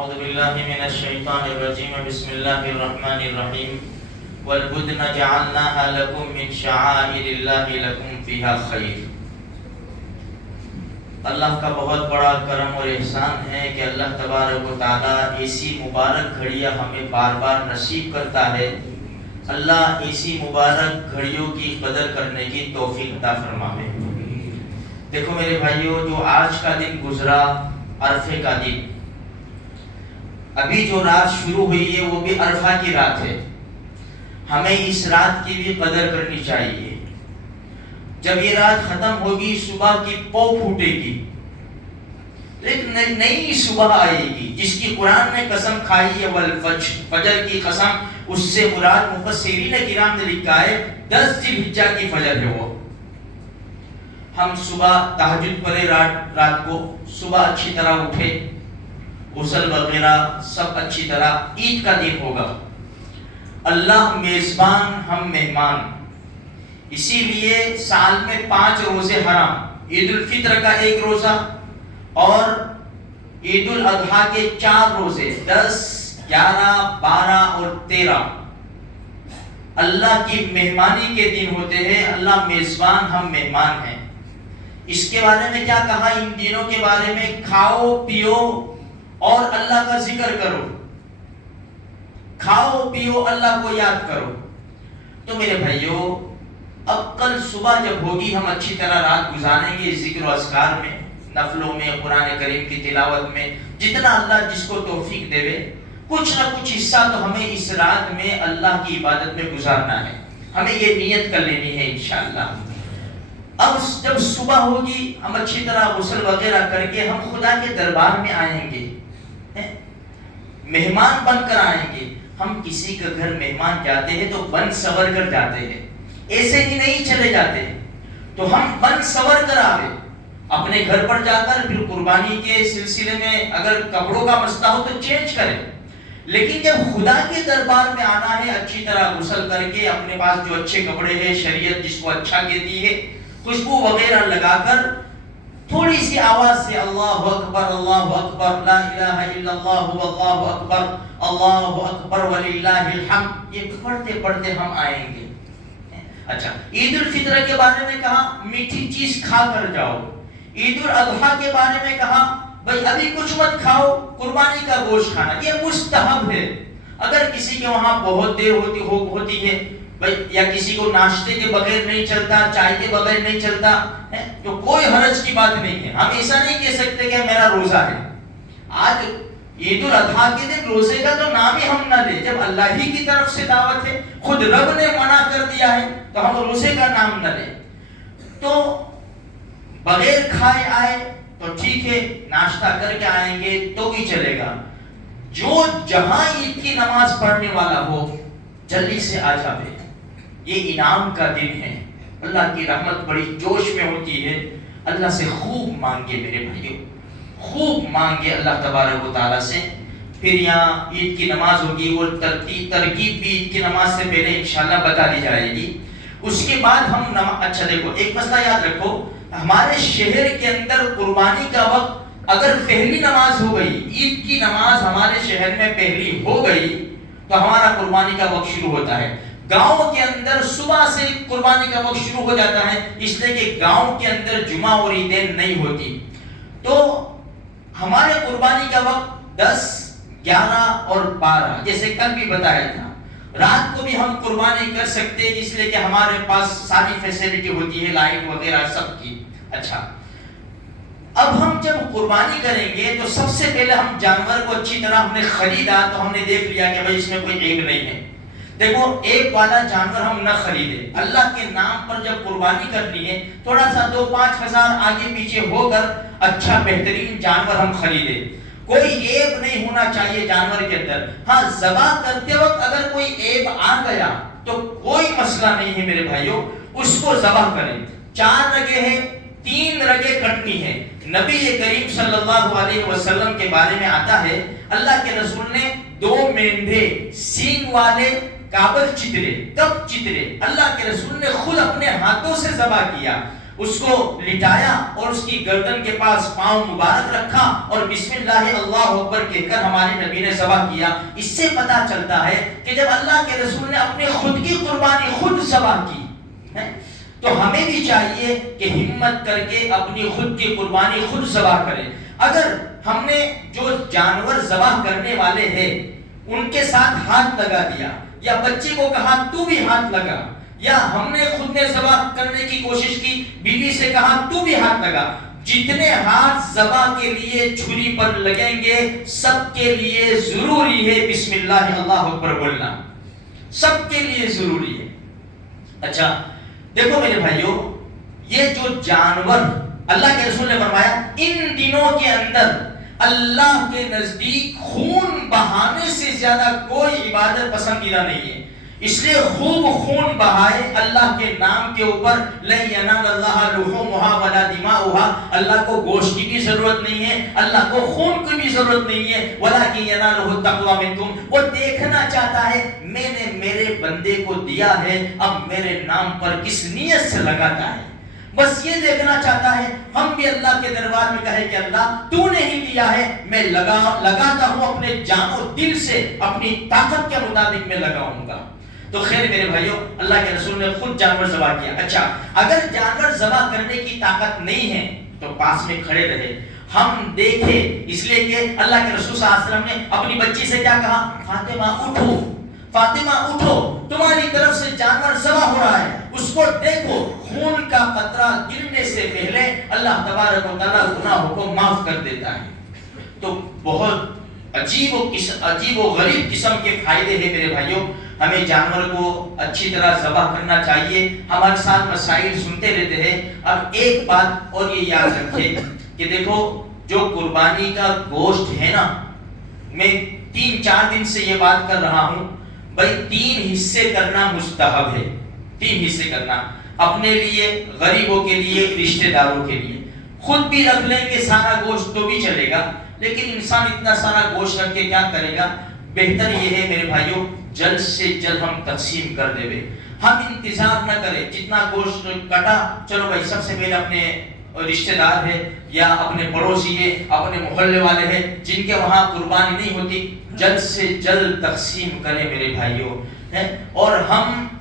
اعوذ باللہ من الشیطان الرجیم بسم اللہ الرحمن الرحیم والبدن جعلناها لکم من شعائر اللہ لکم فیہا خیر۔ اللہ کا بہت بڑا کرم اور احسان ہے کہ اللہ تبارک و تعالیٰ ایسی مبارک گھڑیاں ہمیں بار بار نصیب کرتا ہے۔ اللہ ایسی مبارک گھڑیوں کی قدر کرنے کی توفیق عطا فرمائے۔ دیکھو میرے بھائیوں، جو آج کا دن گزرا، عرفے کا دن، ابھی جو رات شروع ہوئی ہے وہ بھی عرفہ کی رات ہے۔ ہمیں اس رات کی بھی قدر کرنی چاہیے۔ جب یہ رات ختم ہوگی، صبح کی پو پھوٹے گی، ایک نئی صبح آئے گی جس کی قرآن نے قسم کھائی ہے، والفجر، فجر کی قسم۔ اس سے مراد مفسرین کرام نے لکھا ہے 10 ذی الحجہ کی فجر ہے وہ۔ ہم صبح تہجد پڑھے، رات کو صبح اچھی طرح اٹھے، غسل وغیرہ سب اچھی طرح۔ عید کا دن ہوگا، اللہ میزبان ہم مہمان، اسی لیے سال میں 5 روزے حرام، عید الفطر کا 1 روزہ اور عید الاضحیٰ کے 4 روزے، 10، 11، 12 اور 13 اللہ کی مہمانی کے دن ہوتے ہیں۔ اللہ میزبان ہم مہمان ہیں۔ اس کے بارے میں کیا کہا؟ ان دنوں کے بارے میں کھاؤ پیو اور اللہ کا ذکر کرو، کھاؤ پیو اللہ کو یاد کرو۔ تو میرے بھائیوں، اب کل صبح جب ہوگی، ہم اچھی طرح رات گزاریں گے ذکر و اذکار میں، نفلوں میں، قرآن کریم کی تلاوت میں، جتنا اللہ جس کو توفیق دے، کچھ نہ کچھ حصہ تو ہمیں اس رات میں اللہ کی عبادت میں گزارنا ہے۔ ہمیں یہ نیت کر لینی ہے انشاءاللہ۔ اب جب صبح ہوگی، ہم اچھی طرح غسل وغیرہ کر کے ہم خدا کے دربار میں آئیں گے، مہمان بن کر آئیں گے۔ ہم کسی کے گھر مہمان جاتے ہیں تو بن سور کر جاتے ہیں، ایسے ہی نہیں چلے جاتے۔ تو ہم بن سور کر آئے اپنے گھر پر جا کر، پھر قربانی کے سلسلے میں اگر کپڑوں کا مسئلہ ہو تو چینج کریں۔ لیکن جب خدا کے دربار میں آنا ہے، اچھی طرح غسل کر کے، اپنے پاس جو اچھے کپڑے ہیں، شریعت جس کو اچھا کہتی ہے، خوشبو وغیرہ لگا کر تھوڑی سی آواز سے اللہ اکبر لا الہ الا اللہ واللہ اکبر وللہ الحمد، یہ پڑھتے پڑھتے ہم آئیں گے۔ اچھا، عید الفطر کے بارے میں کہا میٹھی چیز کھا کر جاؤ۔ عید الاضحیٰ کے بارے میں کہا بھائی ابھی کچھ مت کھاؤ، قربانی کا گوشت کھانا یہ مستحب ہے۔ اگر کسی کے وہاں بہت دیر ہوتی ہے بھائی، یا کسی کو ناشتے کے بغیر نہیں چلتا، چائے کے بغیر نہیں چلتا، تو کوئی حرج کی بات نہیں ہے۔ ہم ایسا نہیں کہہ سکتے کہ میرا روزہ ہے۔ آج عید الاضحیٰ کے دن روزے کا تو نام ہی ہم نہ لیں، جب اللہ ہی کی طرف سے دعوت ہے، خود رب نے منع کر دیا ہے تو ہم روزے کا نام نہ لیں۔ تو بغیر کھائے آئے تو ٹھیک ہے، ناشتہ کر کے آئیں گے تو بھی چلے گا۔ جو جہاں عید کی نماز پڑھنے والا ہو جلدی سے آ جاوے، یہ انعام کا دن ہے۔ اللہ کی رحمت بڑی جوش میں ہوتی ہے۔ اللہ سے خوب مانگے میرے بھائیوں، خوب مانگے اللہ تبارک و تعالیٰ سے۔ پھر یہاں عید کی نماز ہوگی اور ترکیب بھی عید کی نماز سے پہلے انشاءاللہ بتا دی جائے گی۔ اس کے بعد ہم اچھا دیکھو، ایک مسئلہ یاد رکھو، ہمارے شہر کے اندر قربانی کا وقت اگر پہلی نماز ہو گئی، عید کی نماز ہمارے شہر میں پہلی ہو گئی تو ہمارا قربانی کا وقت شروع ہوتا ہے۔ گاؤں کے اندر صبح سے قربانی کا وقت شروع ہو جاتا ہے، اس لیے کہ گاؤں کے اندر جمعہ اور عیدین نہیں ہوتی۔ تو ہمارے قربانی کا وقت 10، 11 اور 12، جیسے کل بھی بتایا تھا۔ رات کو بھی ہم قربانی کر سکتے ہیں، اس لیے کہ ہمارے پاس ساری فیسلٹی ہوتی ہے، لائٹ وغیرہ سب کی۔ اچھا، اب ہم جب قربانی کریں گے تو سب سے پہلے ہم جانور کو اچھی طرح ہم نے خریدا تو ہم نے دیکھ لیا کہ بھائی اس میں کوئی عیب نہیں ہے۔ دیکھو، ایک والا جانور ہم نہ خریدے۔ اللہ کے نام پر جب قربانی کرنی ہے، تھوڑا سا 2-5 ہزار آگے پیچھے ہو کر اچھا بہترین جانور ہم خریدے۔ کوئی عیب نہیں ہونا چاہیے جانور کے اندر۔ ہاں، ذبح کرتے وقت اگر کوئی عیب آ گیا تو کوئی مسئلہ نہیں ہے میرے بھائیوں، اس کو ذبح کریں۔ 4 رگیں ہیں، 3 رگیں کٹنی ہے۔ نبی کریم صلی اللہ علیہ وسلم کے بارے میں آتا ہے، اللہ کے رسول نے 2 مینڈھے سینگ والے کابل چترے، کب چترے اللہ کے رسول نے خود اپنے ہاتھوں سے ذبح کیا۔ اس کو لٹایا اور اس کی گردن کے پاس پاؤں مبارک رکھا اور بسم اللہ اللہ اکبر کہہ کر ہمارے نبی نے ذبح کیا۔ اس سے پتہ چلتا ہے کہ جب اللہ کے رسول نے اپنے خود کی قربانی خود ذبح کی ہے تو ہمیں بھی چاہیے کہ ہمت کر کے اپنی خود کی قربانی خود ذبح کریں۔ اگر ہم نے جو جانور ذبح کرنے والے ہیں ان کے ساتھ ہاتھ لگا دیا یا بچے کو کہا تو بھی ہاتھ لگا، یا ہم نے خود نے ذبح کرنے کی کوشش کی، بیوی سے کہا تو بھی ہاتھ لگا، جتنے ہاتھ ذبح کے لیے چھری پر لگیں گے سب کے لیے ضروری ہے بسم اللہ اللہ اکبر بولنا، سب کے لیے ضروری ہے۔ اچھا دیکھو میرے بھائیوں، یہ جو جانور اللہ کے رسول نے فرمایا ان دنوں کے اندر اللہ کے نزدیک خون بہانے سے زیادہ کوئی عبادت پسندیدہ نہیں ہے، اس لیے خوب خون بہائے اللہ کے نام کے اوپر۔ لن ینال اللہ لحومها ولا دماؤها، اللہ کو گوشت کی بھی ضرورت نہیں ہے، اللہ کو خون کی بھی ضرورت نہیں ہے، ولکن ینالہ التقوی منکم، وہ دیکھنا چاہتا ہے میں نے میرے بندے کو دیا ہے اب میرے نام پر کس نیت سے لگاتا ہے، بس یہ دیکھنا چاہتا ہے۔ ہم بھی اللہ کے دربار میں کہیں کہ اللہ تو نے ہی دیا ہے، میں لگاتا ہوں اپنے جان و دل سے، اپنی طاقت کے مطابق میں لگاؤں گا۔ تو خیر میرے بھائیوں، اللہ کے رسول نے خود جانور ذبح کیا۔ اچھا اگر جانور ذبح کرنے کی طاقت نہیں ہے تو پاس میں کھڑے رہے، ہم دیکھے، اس لیے کہ اللہ کے رسول صلی اللہ علیہ وسلم نے اپنی بچی سے کیا کہا، فاطمہ اٹھو، فاطمہ اٹھو، تمہاری طرف سے جانور ذبح ہو رہا ہے، اس کو دیکھو، خون کا قطرہ گرنے سے پہلے اللہ تبارک و تعالیٰ گناہوں کو معاف کر دیتا ہے۔ تو بہت عجیب و غریب قسم کے فائدے ہیں میرے بھائیوں۔ ہمیں جانور کو اچھی طرح ذبح کرنا چاہیے۔ ہمارے ساتھ مسائل سنتے رہتے ہیں۔ اب ایک بات اور یہ یاد رکھیں کہ دیکھو جو قربانی کا گوشت ہے نا، میں 3-4 دن سے یہ بات کر رہا ہوں بھائی 3 حصے کرنا مستحب ہے، 3 حصے کرنا، اپنے لیے، غریبوں کے لیے، رشتہ داروں کے لیے۔ خود بھی رکھ لیں گے سارا گوشت تو بھی چلے گا، لیکن انسان اتنا سارا گوشت رکھ کے کیا کرے گا؟ بہتر یہ ہے میرے بھائیوں جلد سے جلد ہم تقسیم کر دے، ہم انتظار نہ کریں۔ جتنا گوشت کٹا چلو بھائی سب سے پہلے اپنے رشتہ دار ہے یا اپنے پڑوسی ہے، اپنے محلے والے ہیں جن کے وہاں قربانی نہیں ہوتی، جلد سے جلد تقسیم کریں میرے بھائیوں، اور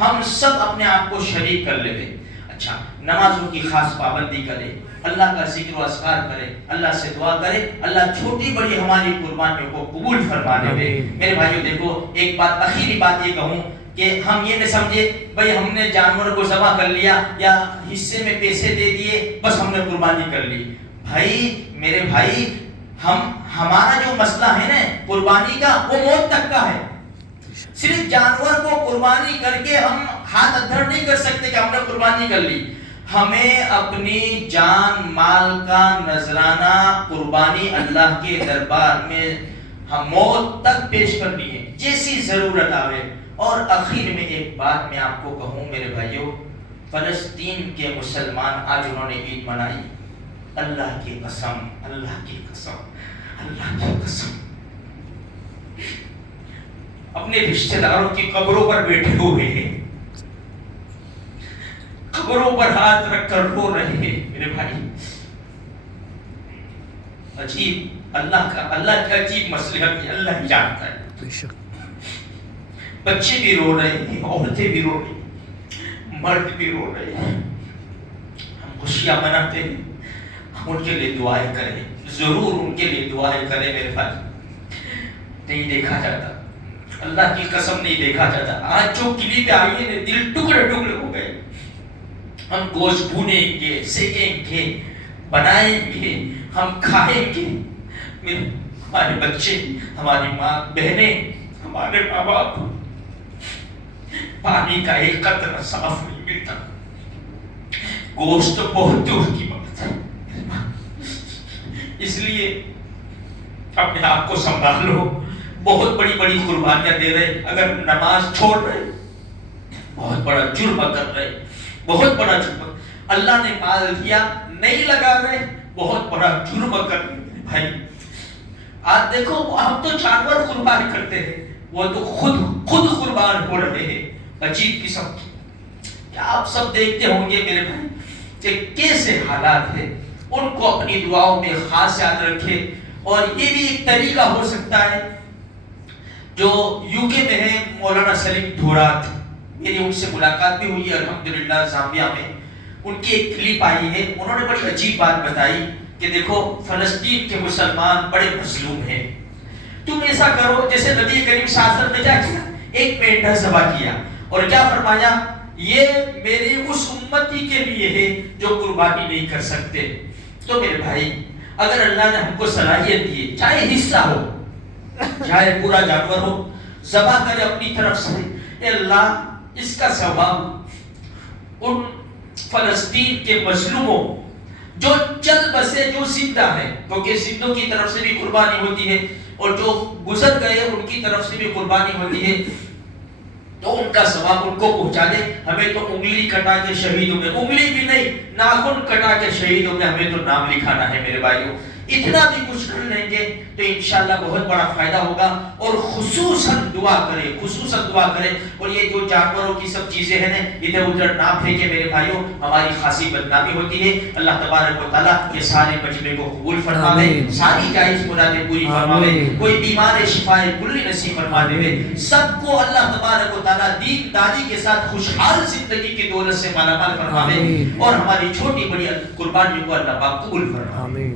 ہم سب اپنے آپ کو شریک کر لیں۔ اچھا نمازوں کی خاص پابندی کرے، اللہ کا ذکر و اذکار کرے، اللہ سے دعا کرے، اللہ چھوٹی بڑی ہماری قربانیوں کو قبول فرما لے۔ میرے بھائیوں دیکھو ایک بات، آخری بات یہ کہوں کہ ہم یہ نہ سمجھے بھئی ہم نے جانور کو ذبح کر لیا یا حصے میں پیسے دے دیے بس ہم نے قربانی کر لی۔ بھائی میرے بھائی، ہمارا جو مسئلہ ہے نا قربانی کا وہ موت تک کا ہے۔ صرف جانور کو قربانی کر کے ہم ہاتھ ادھر نہیں کر سکتے کہ ہم نے قربانی کر لی، ہمیں اپنی جان مال کا نذرانہ قربانی اللہ کے دربار میں ہم موت تک پیش کرنی ہے جیسی ضرورت آئے۔ اور آخر میں ایک بات میں آپ کو کہوں میرے بھائیوں، فلسطین کے مسلمان آج انہوں نے عید منائی، اللہ کی قسم، اللہ کی قسم، اللہ کی قسم، اپنے رشتہ داروں کی قبروں پر بیٹھے ہوئے ہیں، قبروں پر ہاتھ رکھ کر رو رہے ہیں میرے بھائی۔ عجیب، اللہ کا عجیب مصلحت ہے، اللہ ہی جانتا ہے۔ بچے بھی رو رہے ہیں، عورتیں بھی رو رہی ہیں، مرد بھی رو رہے ہیں، ہم خوشیاں مناتے ہیں، ہم ان کے لیے دعائیں کریں، ضرور ان کے لیے دعائیں کریں میرے بھائی۔ نہیں دیکھا جاتا، اللہ کی قسم نہیں دیکھا جاتا۔ آج جو کلیپ آئی ہے دل ٹکڑے ٹکڑے ہو گئے۔ ہم گوشت بھونیں گے، سیکیں گے، بنائیں گے، ہم کھائیں گے، ہمارے بچے، ہماری ماں بہنیں، ہمارے ماں باپ، پانی کا ایک قطرہ صاف نہیں ملتا، گوشت تو بہت دور کی بات ہے۔ اس لیے اپنے آپ کو سنبھالو، بہت بڑی بڑی قربانیاں دے رہے، اگر نماز چھوڑ رہے بہت بڑا جرم کر رہے، بہت بڑا جرم۔ اللہ نے مال دیا نہیں لگا رہے، بہت بڑا جرم کر رہے بھائی۔ آج دیکھو ہم تو جانور قربان کرتے ہیں، وہ تو خود قربان ہو رہے ہیں، عجیب قسم کی۔ کیا آپ سب دیکھتے ہوں گے میرے بھائی، کہ کیسے حالات ہیں ان کو اپنی دعاؤں میں خاص یاد رکھے. اور یہ بھی ایک طریقہ ہو سکتا ہے جو یو کے میں ہے مولانا سلیم دھورات، میری ان سے ملاقات بھی ہوئی ہے الحمدللہ زامبیا میں. ان کی ایک کلپ آئی ہے، انہوں نے بڑی عجیب بات بتائی کہ دیکھو فلسطین کے مسلمان بڑے مظلوم ہیں، تم ایسا کرو جیسے نبی کریم صلی اللہ علیہ وسلم نے کیا کیا، ایک مینڈا ذبح کیا اور کیا فرمایا، یہ میری اس امتی کے لیے ہے جو قربانی نہیں کر سکتے. تو میرے بھائی اگر اللہ نے ہم کو صلاحیت دی، چاہے حصہ ہو چاہے پورا جانور ہو، ذبح کرے اپنی طرف سے، اے اللہ اس کا ثواب ان فلسطین کے مظلوموں جو چل بسے جو زندہ ہیں، کیونکہ زندوں کی طرف سے بھی قربانی ہوتی ہے اور جو گزر گئے ان کی طرف سے بھی قربانی ہوتی ہے، تو ان کا ثواب ان کو پہنچا دے. ہمیں تو انگلی کٹا کے شہیدوں میں، انگلی بھی نہیں ناخن کٹا کے شہیدوں میں ہمیں تو نام لکھانا ہے میرے بھائیوں. اتنا بھی کچھ کر لیں گے تو انشاءاللہ بہت بڑا فائدہ ہوگا. اور خصوصاً دعا کریں اور یہ جو جانوروں کی سب چیزیں ہیں ادھر ادھر نہ پھینکے میرے بھائیوں، ہماری خاصی بدنامی ہوتی ہے. اللہ تبارک و تعالیٰ یہ سارے مجمع کو قبول فرماوے، ساری جائز مرادیں پوری فرماوے، کوئی بیمار شفائے کلی نصیب فرما دے، سب کو اللہ تبارک و تعالیٰ دین داری کے ساتھ خوشحال زندگی کی دولت سے مالا مال فرماوے، اور ہماری چھوٹی بڑی قربانیوں کو اللہ پاک قبول فرماوے.